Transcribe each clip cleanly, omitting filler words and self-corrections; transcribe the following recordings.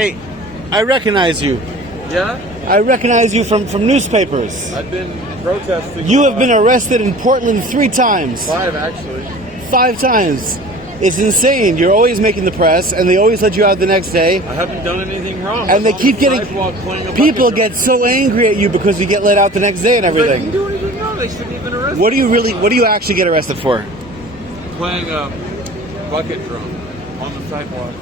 Hey, I recognize you. Yeah? I recognize you from newspapers. I've been protesting. You have been arrested in Portland 3 times. 5, actually. 5 times. It's insane. You're always making the press, and they always let you out the next day. I haven't done anything wrong. And they keep getting... People get so angry at you because you get let out the next day and They everything. didn't do anything wrong. They shouldn't even arrest me. What do you actually get arrested for? Playing a bucket drum on the sidewalk.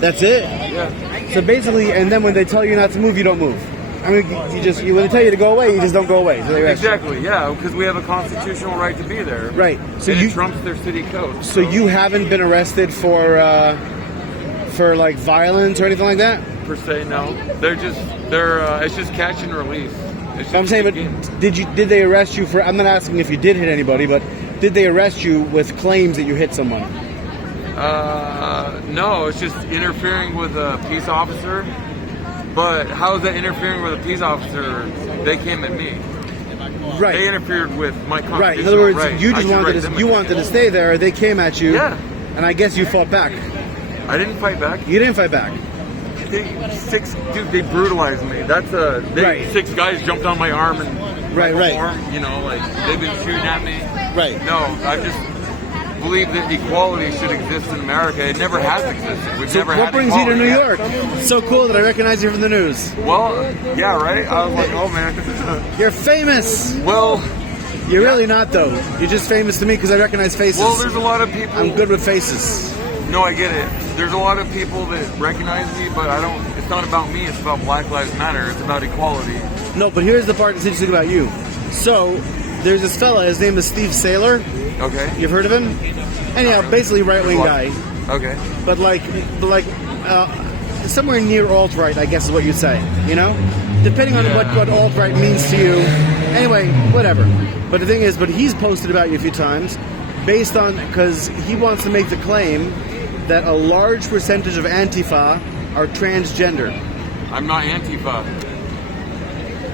That's it? Yeah. So basically, and then when they tell you not to move, you don't move. I mean, when they tell you to go away, you just don't go away. So they arrest you. Exactly, yeah, because we have a constitutional right to be there. Right. So it trumps their city code. So you haven't been arrested for like violence or anything like that? Per se, no. It's just catch and release. I'm saying, but did they arrest you for? I'm not asking if you did hit anybody, but did they arrest you with claims that you hit someone? No, it's just interfering with a peace officer. But how is that interfering with a peace officer? They came at me. Right. They interfered with my constitutional right. In other words, right. you just wanted to stay there. They came at you. Yeah. And I guess you fought back. I didn't fight back. You didn't fight back. They brutalized me. Right. 6 guys jumped on my arm and right. Arm, you know, like they've been shooting at me. Right. No, I just believe that equality should exist in America. It never has existed. We've never had what brings you to New equality. York? It's so cool that I recognize you from the news. Well, yeah, right? I was like, oh man. You're famous. Well, you're really not though. You're just famous to me because I recognize faces. Well, there's a lot of people. I'm good with faces. No, I get it. There's a lot of people that recognize me, but I don't. It's not about me. It's about Black Lives Matter. It's about equality. No, but here's the part that's interesting about you. So, there's this fella. His name is Steve Saylor. Okay. You've heard of him? Anyhow, basically right-wing guy. Okay. But somewhere near alt-right, I guess is what you'd say. You know, depending on what alt-right means to you. Anyway, whatever. But the thing is, he's posted about you a few times, based on because he wants to make the claim that a large percentage of Antifa are transgender. I'm not Antifa.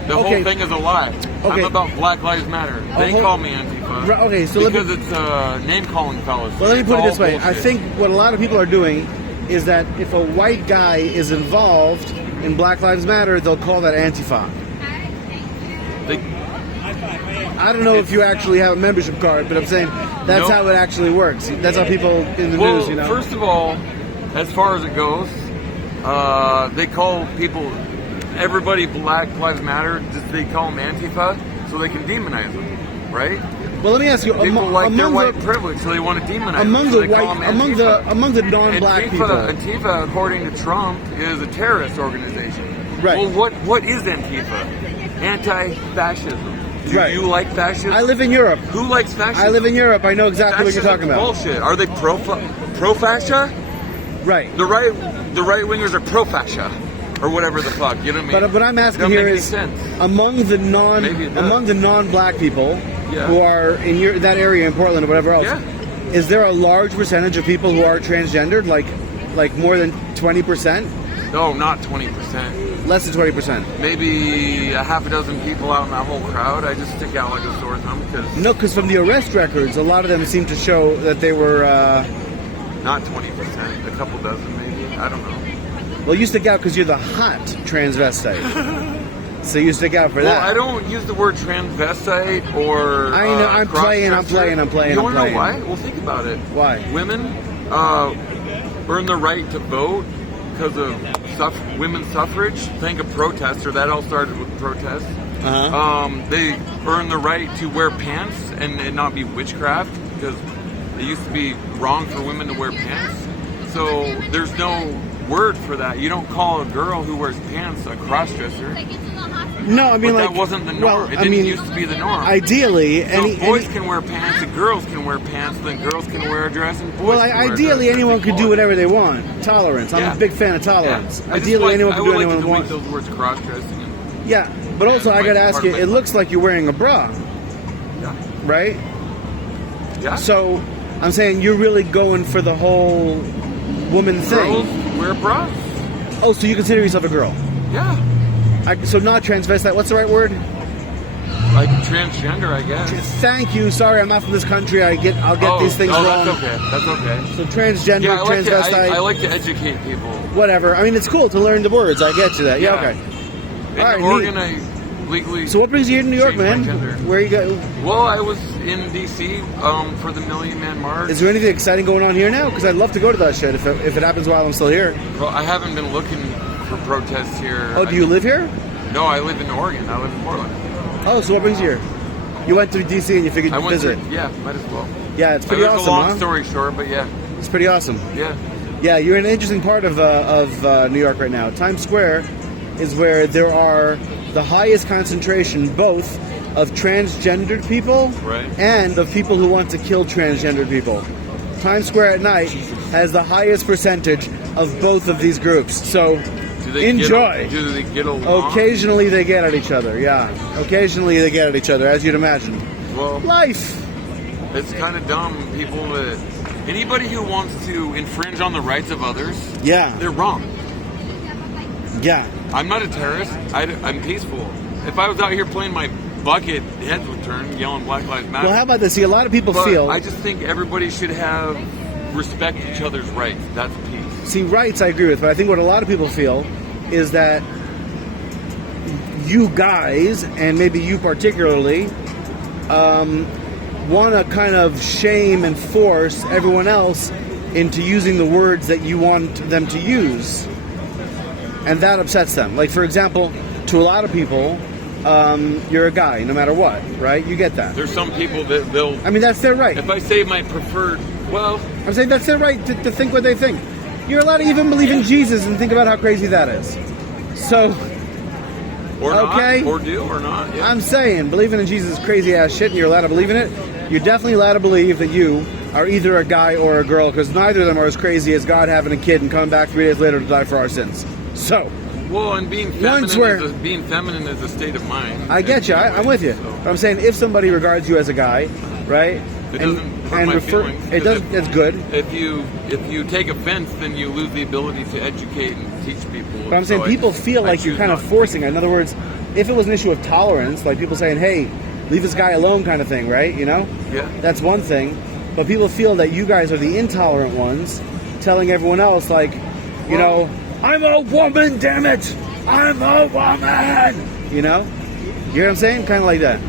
The whole thing is a lie. Okay. I'm about Black Lives Matter. They call me Antifa. Okay, so because it's name-calling fallacy. Well, let me put it this way. Bullshit. I think what a lot of people are doing is that if a white guy is involved in Black Lives Matter, they'll call that Antifa. I don't know if you actually have a membership card, but I'm saying that's how it actually works. That's how people in the news, you know. First of all, as far as it goes, they call people, everybody Black Lives Matter, they call them Antifa, so they can demonize them, right? Well, let me ask you. People like their white privilege, so they want to demonize them. Among the non-black people. Antifa, according to Trump, is a terrorist organization. Right. Well, what is Antifa? Anti-fascism. Do you like fascism? I live in Europe. Who likes fascism? I live in Europe. I know exactly what you're talking about. Bullshit. Are they pro-fascia? Right. The right wingers are pro-fascia. Or whatever the fuck, you know what I mean? But what I'm asking here is, among the non-black people who are in that area in Portland or whatever else, is there a large percentage of people who are transgendered, like more than 20%? No, not 20%. Less than 20%. Maybe a half a dozen people out in that whole crowd. I just stick out like a sore thumb because from the arrest records, a lot of them seem to show that they were not 20%, a couple dozen maybe. I don't know. Well, you stick out because you're the hot transvestite. So you stick out for that. Well, I don't use the word transvestite or. I know. I'm playing. You want to know why? Well, think about it. Why? Women earn the right to vote because of women's suffrage. Think of protest, or that all started with protests. They earn the right to wear pants and it not be witchcraft because it used to be wrong for women to wear pants. So there's no word for that. You don't call a girl who wears pants a cross-dresser. No, I mean, but that wasn't the norm. It didn't used to be the norm. Ideally, so boys can wear pants and girls can wear pants, then girls can wear a dress and boys can wear ideally, anyone could do whatever they want. Tolerance. I'm a big fan of tolerance. Ideally, anyone can do whatever they want. I would like to delete those words cross-dressing. Yeah, but also I got to ask you, it looks like you're wearing a bra. Yeah. Right? Yeah. So, I'm saying you're really going for the whole woman thing. Girls wear bras. Oh, so you consider yourself a girl? Yeah. So not transvestite. What's the right word? Like transgender, I guess. Thank you. Sorry, I'm not from this country. I'll get these things wrong. That's okay. That's okay. So transgender, Yeah, transvestite. I like to educate people. Whatever. I mean, it's cool to learn the words. I get you that. Yeah. Okay. In All right. Oregon, Neat. I legally. So what brings you here to New York, man? changed my gender. Where you go? Well, I was in D.C. For the Million Man March. Is there anything exciting going on here now? Because I'd love to go to that shit if it happens while I'm still here. Well, I haven't been looking for protests here. Oh, do you live here? No, I live in Oregon. I live in Portland. Oh, so what brings you here? You went to D.C. and you figured you'd visit. Yeah, might as well. Yeah, it's pretty awesome, It's a long huh? story short, but yeah. It's pretty awesome. Yeah. Yeah, you're in an interesting part of New York right now. Times Square is where there are the highest concentration both of transgendered people and of people who want to kill transgendered people. Times Square at night has the highest percentage of both of these groups. So enjoy. Do they get along? Occasionally they get at each other, yeah. Occasionally they get at each other, as you'd imagine. Well, life. It's kind of dumb. People that anybody who wants to infringe on the rights of others, they're wrong. Yeah. I'm not a terrorist. I'm peaceful. If I was out here playing my bucket, heads would turn, yelling Black Lives Matter. Well, how about this? See, a lot of people feel... I just think everybody should respect each other's rights. That's peace. See, rights I agree with, but I think what a lot of people feel is that you guys, and maybe you particularly, want to kind of shame and force everyone else into using the words that you want them to use. And that upsets them. Like, for example, to a lot of people, you're a guy, no matter what, right? You get that. There's some people that they'll... I mean, that's their right. If I say my preferred... Well... I'm saying that's their right to think what they think. You're allowed to even believe in Jesus and think about how crazy that is. So... Or not, okay? or do, or not. Yeah. I'm saying, believing in Jesus is crazy-ass shit, and you're allowed to believe in it. You're definitely allowed to believe that you are either a guy or a girl, because neither of them are as crazy as God having a kid and coming back 3 days later to die for our sins. So... Well, and being feminine is a state of mind. I get you. I'm with you. But I'm saying if somebody regards you as a guy, right? It doesn't hurt my feelings. It doesn't. It's good. If you take offense, then you lose the ability to educate and teach people. But I'm saying people feel like you're kind of forcing it. In other words, if it was an issue of tolerance, like people saying, "Hey, leave this guy alone," kind of thing, right? You know? Yeah. That's one thing. But people feel that you guys are the intolerant ones, telling everyone else, like, you know, I'm a woman, damn it! I'm a woman! You know? You know what I'm saying? Kind of like that.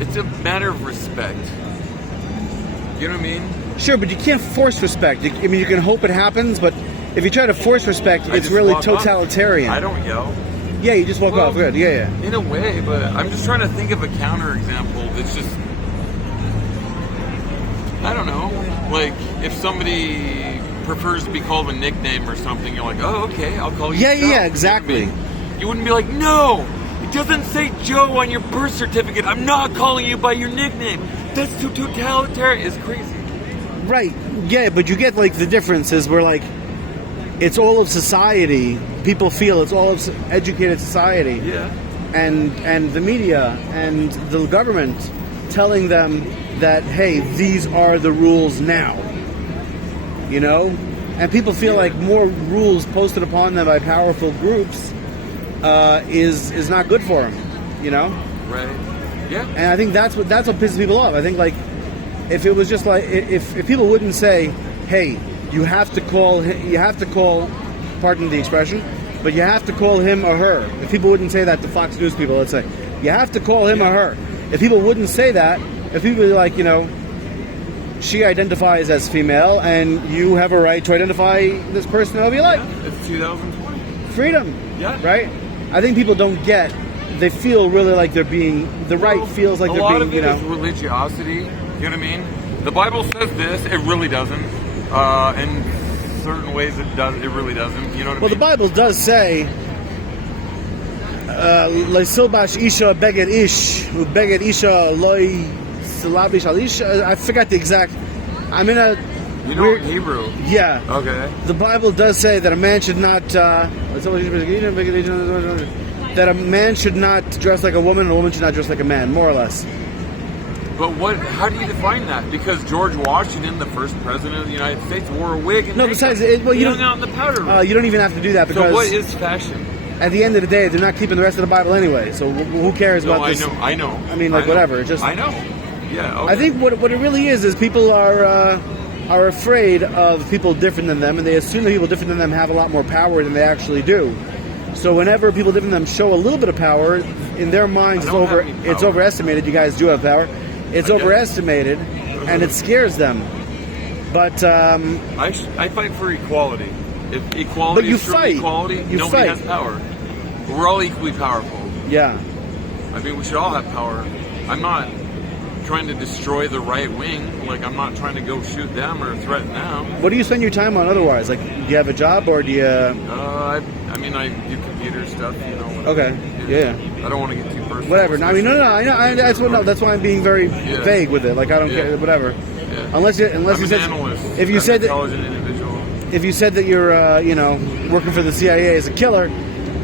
It's a matter of respect. You know what I mean? Sure, but you can't force respect. I mean, you can hope it happens, but if you try to force respect, it's really totalitarian. I don't yell. Yeah, you just walk off. Good. Yeah. In a way, but I'm just trying to think of a counterexample that's just... I don't know. Like, if somebody prefers to be called a nickname or something, you're like, oh, okay, I'll call you Joe. Yeah, exactly. You wouldn't be like, no, it doesn't say Joe on your birth certificate. I'm not calling you by your nickname. That's too totalitarian. It's crazy. Right. Yeah, but you get, like, the differences where, like, it's all of society. People feel it's all of educated society. Yeah. And the media and the government telling them that, hey, these are the rules now, you know? And people feel like more rules posted upon them by powerful groups is not good for them, you know? Right. Yeah. And I think that's what pisses people off. I think, like, if it was just like, if people wouldn't say, hey, you have to call, pardon the expression, but you have to call him or her. If people wouldn't say that to Fox News people, let's say, you have to call him or her. If people wouldn't say that, if people were like, you know, she identifies as female and you have a right to identify this person however you like. Yeah, it's 2020. Freedom. Yeah. Right? I think people don't get, they feel really like they're being, the right feels like they're being, you know. A lot of it is religiosity, you know what I mean? The Bible says this, it really doesn't. In certain ways it does, it really doesn't, you know what I mean? Well, the Bible does say, Leisilbash Isha Beged Ish, Beged Isha Loi Silabish Alish. I forgot the exact. I'm in a. You know Hebrew. Yeah. Okay. The Bible does say that a man should not. That a man should not dress like a woman, and a woman should not dress like a man, more or less. But what? How do you define that? Because George Washington, the first president of the United States, wore a wig. And no, besides, you hung out in the powder room. You don't even have to do that because. So what is fashion? at the end of the day, they're not keeping the rest of the Bible anyway. So who cares about this? I know. I mean, like, whatever. It's just, I know. Yeah. Okay. I think what it really is people are afraid of people different than them, and they assume that people different than them have a lot more power than they actually do. So whenever people different than them show a little bit of power, in their minds it's overestimated. You guys do have power. It's overestimated, and it scares them. But I fight for equality. If equality is true equality, nobody has power. We're all equally powerful. Yeah. I mean, we should all have power. I'm not trying to destroy the right wing. Like, I'm not trying to go shoot them or threaten them. What do you spend your time on otherwise? Like, do you have a job or do you... I mean, I do computer stuff, you know. Okay. Yeah. I don't want to get too personal. Whatever. No, I mean, no. I know. That's why I'm being very vague with it. Like, I don't care. Whatever. Yeah. Unless you said... Analyst. If you said that... Intelligent individual. If you said that you're, working for the CIA as a killer,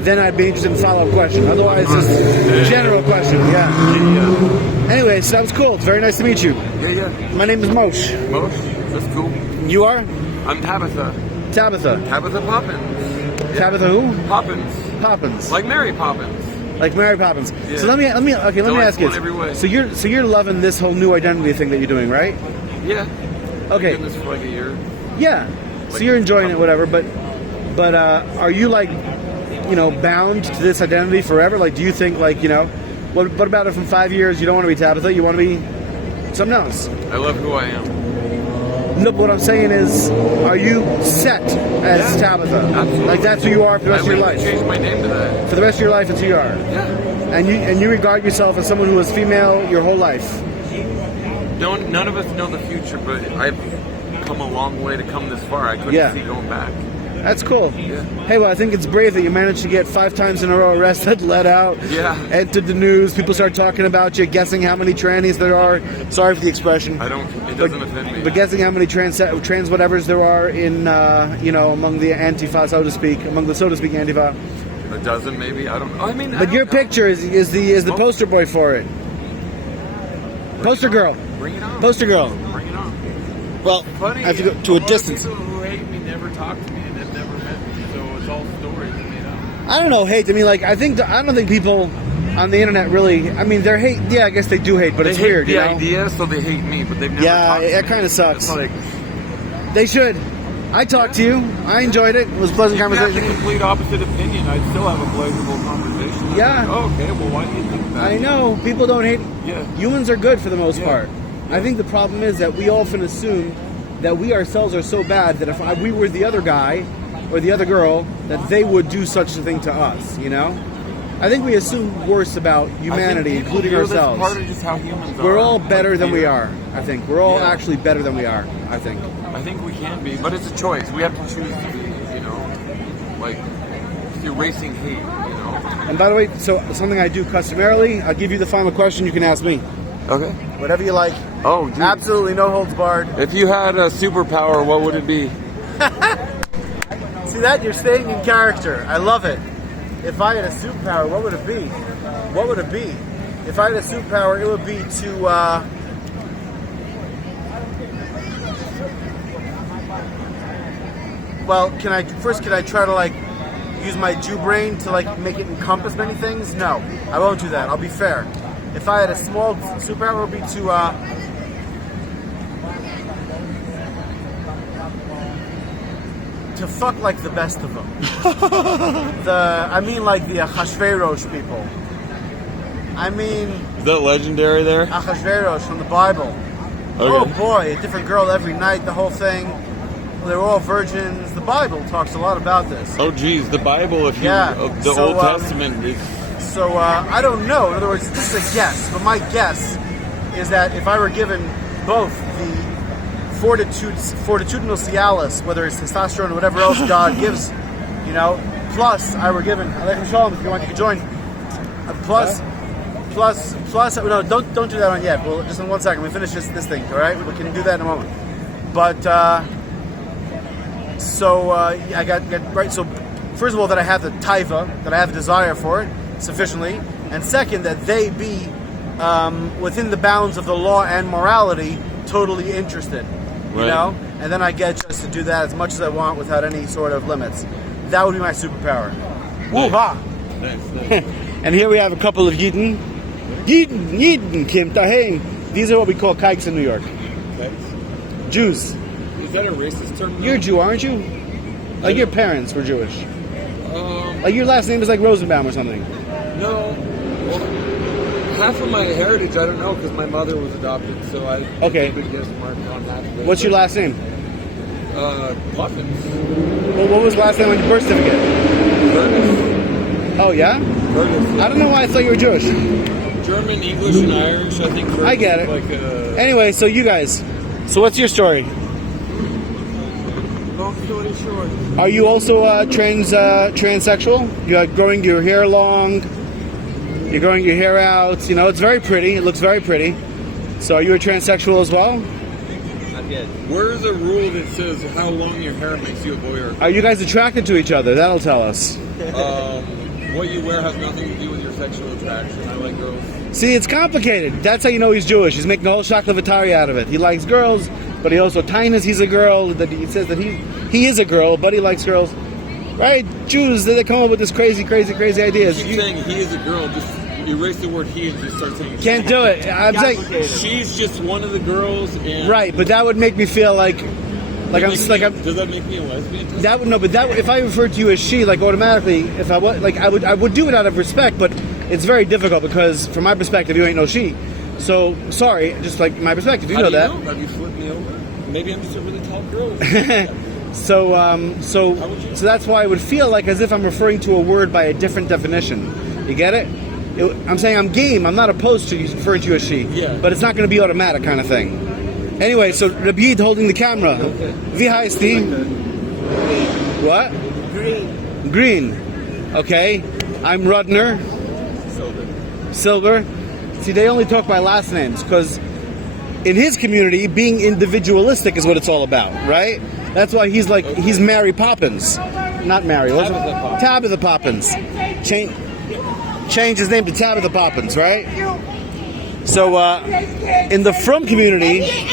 then I'd be interested in a follow-up question. Otherwise, just a general question. Yeah. Anyway, sounds cool. It's very nice to meet you. Yeah. My name is Moshe. Moshe? That's cool. You are? I'm Tabitha. Tabitha. Tabitha Poppins. Yeah. Tabitha who? Poppins. Poppins. Like Mary Poppins. Like Mary Poppins. Yeah. So let me ask you. Every way. So you're loving this whole new identity thing that you're doing, right? Yeah. Okay. I've been doing this for like a year. Yeah. So you're enjoying it, whatever. But are you like, bound to this identity forever? Like, do you think like, what about if in 5 years you don't want to be Tabitha, you want to be something else? I love who I am. No, but what I'm saying is, are you set as Tabitha? Absolutely. Like that's who you are for the rest of your life? I change my name to that. For the rest of your life, it's who you are? Yeah. And you regard yourself as someone who was female your whole life? None of us know the future, but I've come a long way to come this far. I couldn't see going back. That's cool. Yeah. Hey, well, I think it's brave that you managed to get 5 times in a row arrested, let out, entered the news. People start talking about you, guessing how many trannies there are. Sorry for the expression. It doesn't offend me. But guessing how many trans whatevers there are in, among the Antifa, so to speak, Antifa. A dozen, maybe. I don't know. I mean, but your picture is the poster boy for it. Poster girl. Bring it on. Poster girl. Bring it on. Well, funny, I have to go to a distance. People who hate me never talk to me and they've never met me, so it's all stories made up. I don't know, hate. I mean, like, I don't think people on the internet really. I mean, they're hate. Yeah, I guess they do hate, but it's weird. The idea, so they hate me, but they've never. Yeah, talked to it me. kind of sucks. It's like, they should. I talked to you. I enjoyed it. It was a pleasant conversation. If you have the complete opposite opinion, I'd still have a pleasurable conversation. Yeah. Like, oh, okay. Well, why do you think that? I know people don't hate. Yeah. Humans are good for the most part. I think the problem is that we often assume that we ourselves are so bad that if we were the other guy or the other girl, that they would do such a thing to us, I think we assume worse about humanity, including ourselves. That's part of just how humans are. We're all better than we are, I think. We're all actually better than we are, I think. I think we can be, but it's a choice. We have to choose to be, like erasing hate, And by the way, so something I do customarily, I'll give you the final question, you can ask me. Okay. Whatever you like. Oh, geez. Absolutely no holds barred. If you had a superpower, what would it be? See that? You're staying in character. I love it. If I had a superpower, what would it be? What would it be? If I had a superpower, it would be to, well, can I try to, use my Jew brain to, make it encompass many things? No, I won't do that. I'll be fair. If I had a small superpower, it would be to fuck like the best of them. Like the Achashverosh people. Is that legendary there? Achashverosh from the Bible. Okay. Oh boy, a different girl every night, the whole thing. They were all virgins. The Bible talks a lot about this. Oh geez, the Bible, Old Testament is... So, I don't know. In other words, this is a guess, but my guess is that if I were given both the fortitudinal cialis, whether it's testosterone or whatever else God gives, plus I were given, Aleichem Shalom, if you want, you can join, plus, no, don't do that on yet. Well, just in 1 second, we finish this thing, all right? We can do that in a moment. But, I got right, so first of all, that I have the taiva, that I have a desire for it, sufficiently, and second, that they be within the bounds of the law and morality, totally interested, and then I get just to do that as much as I want without any sort of limits. That would be my superpower. Woo-ha! Nice. And here we have a couple of Yidden. Kim Tahain. These are what we call kikes in New York. Kikes? Jews. Is that a racist term? You're a Jew, aren't you? Like your parents were Jewish. Like your last name is like Rosenbaum or something. No. Well, half of my heritage I don't know because my mother was adopted, so I could guess mark on that. What's your last name? Poppins. Well, what was the last name on your birth certificate? Curtis. Oh yeah? Curtis. Yeah. I don't know why I thought you were Jewish. German, English, and Irish. I think. Curtis I get it. Like anyway, so you guys. So what's your story? Long story short. Are you also transsexual? You're growing your hair long. You're growing your hair out. You know, it's very pretty. It looks very pretty. So are you a transsexual as well? Not yet. Where's a rule that says how long your hair makes you a boy or a girl? Are you guys attracted to each other? That'll tell us. What you wear has nothing to do with your sexual attraction. I like girls. See, it's complicated. That's how you know he's Jewish. He's making a whole shaklavatari out of it. He likes girls, but he also tainas he's a girl. That he says that he is a girl, but he likes girls. Right? Jews, they come up with this crazy ideas. You keep saying he is a girl, just erase the word he and just start saying can't do it. I'm saying she's just one of the girls. And right, but that would make me feel like I'm does that make me a lesbian? That would no, but that if I referred to you as she, like automatically, if I was like I would do it out of respect, but it's very difficult because from my perspective, you ain't no she. So sorry, just like my perspective, you know that. Have you flipped me over? Maybe I'm just a really tall girl. So that's why I would feel like as if I'm referring to a word by a different definition. You get it? I'm saying I'm game. I'm not opposed to referring to you as she. Yeah. But it's not going to be automatic kind of thing. Anyway, so Rabbi Yid holding the camera. Wie heißt die? What? Green. Okay. I'm Rudner. Silver. See, they only talk by last names because in his community, being individualistic is what it's all about, right? That's why he's Mary Poppins. Not Mary. Tabitha Poppins. Change his name to Tabitha Poppins, right? So, in the Frum community... Say,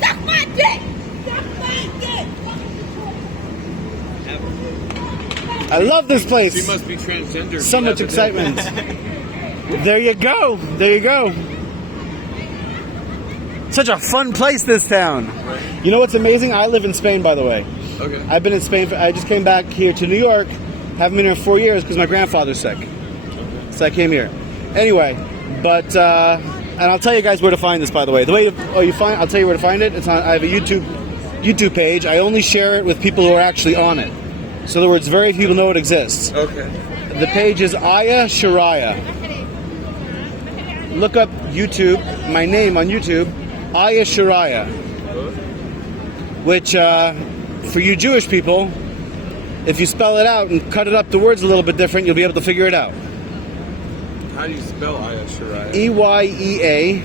suck my dick! Suck my dick! I love this place. She must be transgender. So much excitement. There you go. There you go. Such a fun place, this town. Right. You know what's amazing? I live in Spain, by the way. Okay. I've been in Spain. I just came back here to New York. Haven't been here 4 years because my grandfather's sick. Okay. So I came here. Anyway, but and I'll tell you guys where to find this. By the way, I'll tell you where to find it. It's on. I have a YouTube page. I only share it with people who are actually on it. So in other words, very few people know it exists. Okay. The page is Aya Shariah. Look up YouTube. My name on YouTube, Aya Shariah. Which, for you Jewish people, if you spell it out and cut it up the words a little bit different, you'll be able to figure it out. How do you spell Aya Shariah? E-Y-E-A.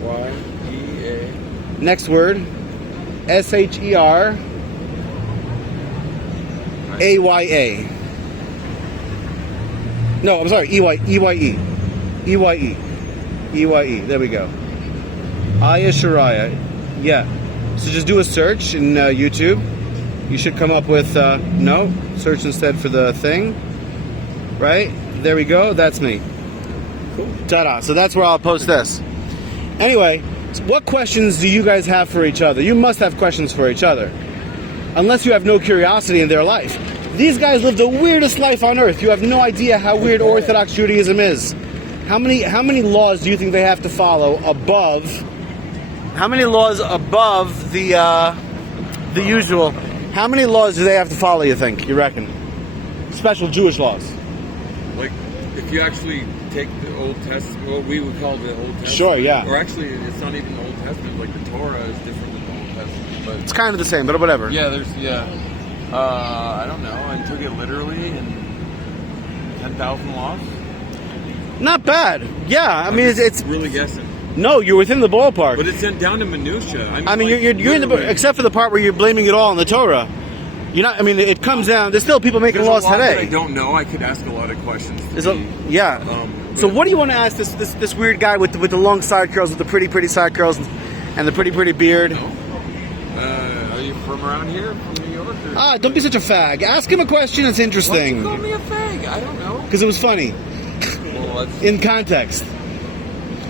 E-Y-E-A. Next word, S-H-E-R. A-Y-A. No, I'm sorry, E-Y-E. E-Y-E. E-Y-E. There we go. Aya Shariah. Yeah. So just do a search in YouTube. You should come up with, no, search instead for the thing. Right? There we go. That's me. Cool. Ta-da. So that's where I'll post this. Anyway, so what questions do you guys have for each other? You must have questions for each other. Unless you have no curiosity in their life. These guys live the weirdest life on earth. You have no idea how weird Orthodox Judaism is. How many laws do you think they have to follow above? How many laws above the usual? How many laws do they have to follow, you think? You reckon? Special Jewish laws. Like, if you actually take the Old Testament, what we would call the Old Testament. Sure, yeah. Or actually, it's not even the Old Testament. Like, the Torah is different than the Old Testament. But it's kind of the same, but whatever. Yeah, I don't know. I took it literally in 10,000 laws. Not bad. Yeah, I mean, it's really guessing. No, you're within the ballpark. But it's down to minutia. I mean, you're in the except for the part where you're blaming it all on the Torah. You're not. I mean, it comes down. There's still people making laws today. I don't know. I could ask a lot of questions. Yeah. So what do you want to ask this weird guy with the long side curls, with the pretty side curls, and the pretty beard? Are you from around here? From New York? Or... Ah, don't be such a fag. Ask him a question that's Why'd interesting. you call me a fag? I don't know. Because it was funny. Well, that's, In context.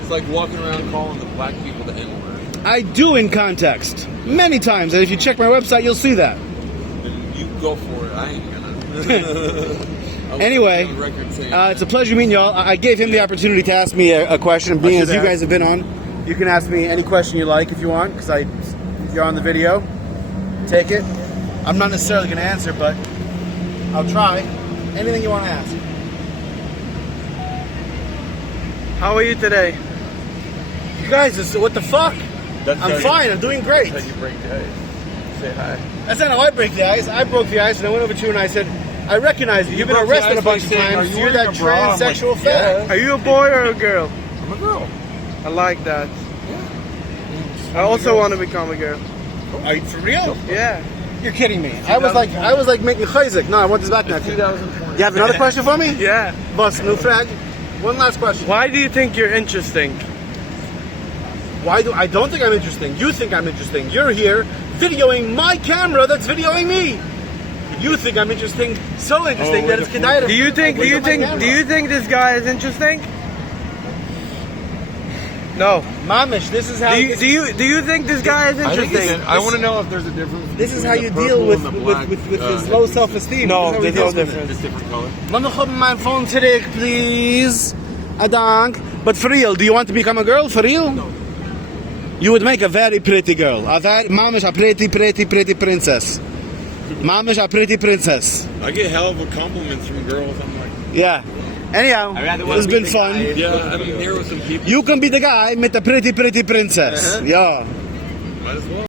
it's like walking around calling the black people the N-word. I do in context. Many times. And if you check my website, you'll see that. And you go for it. I ain't gonna. Anyway, it's a pleasure meeting y'all. I gave him the opportunity to ask me a question. Being as you guys have been on, you can ask me any question you like if you want, because you're on the video. Take it. I'm not necessarily going to answer, but I'll try. Anything you want to ask. How are you today? You guys, what the fuck? I'm fine. I'm doing great. That's how you break the ice. Say hi. That's not how I break the ice. I broke the ice, and I went over to you and I said, I recognize you. You've been arrested a bunch of times. You're that transsexual fag. Are you a boy or a girl? I'm a girl. I like that. I also want to become a girl. Are you for real? Yeah. You're kidding me. I was like making chayzik. No, I want this back now. 2020. You have another question for me? Yeah. Boss, new frag. One last question. Why do you think you're interesting? I don't think I'm interesting. You think I'm interesting. You're here videoing my camera that's videoing me. You think I'm interesting, so interesting that it's kedai. Do you think this guy is interesting? No. Mamish, this is how. Do you think this guy is interesting? I want to know if there's a difference. This is how you deal with his low self-esteem. No, This is how he there's no deals with it. difference. It's different color. Let me hold my phone today, please. Adank. But for real, do you want to become a girl? For real? No. You would make a very pretty girl. Mamish, a pretty princess. Mamish, a pretty princess. I get hell of a compliments from girls. I'm like, Yeah. Anyhow, it's been fun. yeah, I'm here with some people. You can be the guy with the pretty princess. Yeah. Might as well.